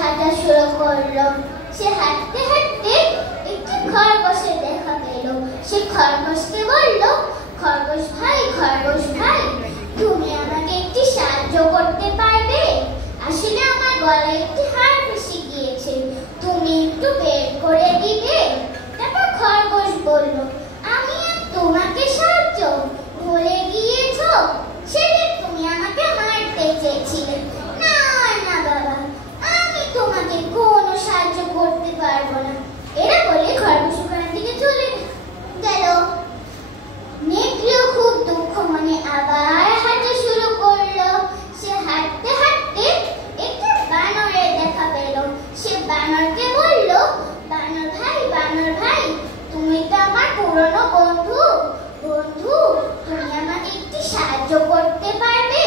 হাঁটা শুরু করলো। সে হাঁটতে হাঁটতে একটি খরগোশের দেখা পেল। সে খরগোশকে বলল, খরগোশ ভাই, তুমি আমাকে একটি সাহায্য করতে পারবে? আসলে আমার গলায় একটি হাড় ফেঁসে গিয়েছে, তুমি একটু বের করে দিবে? তারপর খরগোশ বলল, আমি আর তোমাকে সাহায্য ভুলে গিয়েছো? সেদিন তুমি আমাকে মারতে চেয়েছিলে। না না বাবা, আমি তোমাকে কোনো সাহায্য করতে পারবো না। এরা বলে খরগোশ ওখান থেকে চলে গেল। নেকড়েও খুব দুঃখ মনে আবার হাঁটা শুরু করলো। সে হাঁটতে হাঁটতে একটি বানরের দেখা পেল। সে বানরকে বলল, বানর ভাই, তুমি তো আমার পুরনো বন্ধু, তুমি আমাকে একটি সাহায্য করতে পারবে?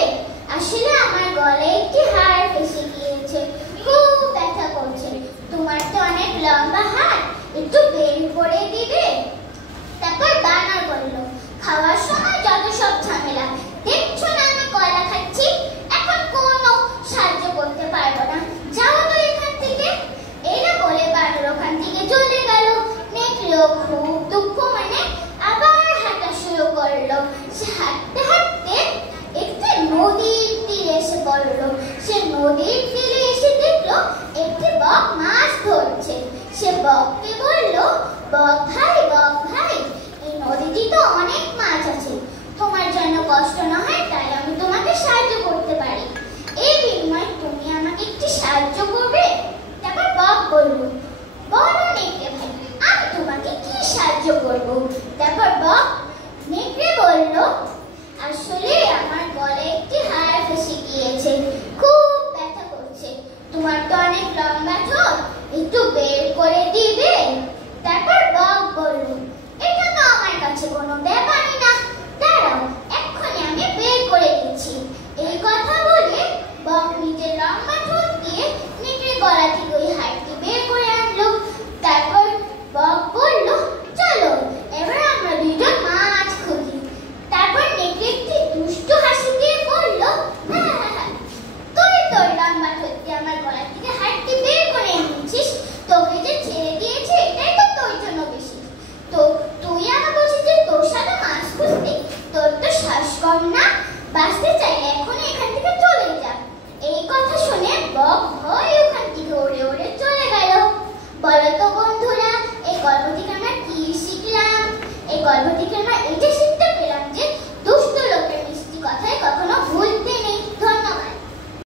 আসলে আমার গলায় একটি হাড় ফেঁসে গিয়েছে, খুব ব্যথা করছে। তোমার তো অনেক লম্বা হাত, একটু বের করে দিবে? তারপর বানর বলল, খাওয়ার সময় যত সব ঝামেলা, দেখছো না আমি কলা খাচ্ছি, এখন কোনো সাহায্য করতে পারবো না, যাও তো এখান থেকে। এরা বলে বানর ওখান থেকে চলে গেল। নেকড়েও খুব দুঃখ মানে আবার হাঁটা শুরু করলো। সে হাঁটতে হাঁটতে একটি নদীর তীরে এসে পড়লো। সে নদীর তীরে এসে দেখলো একটি বক মাছ ধরছে। সে বককে বলল, বক ভাই, এই নদীতে তো অনেক মাছ আছে, তোমার যেন কষ্ট না হয় তাই আমি তোমাকে সাহায্য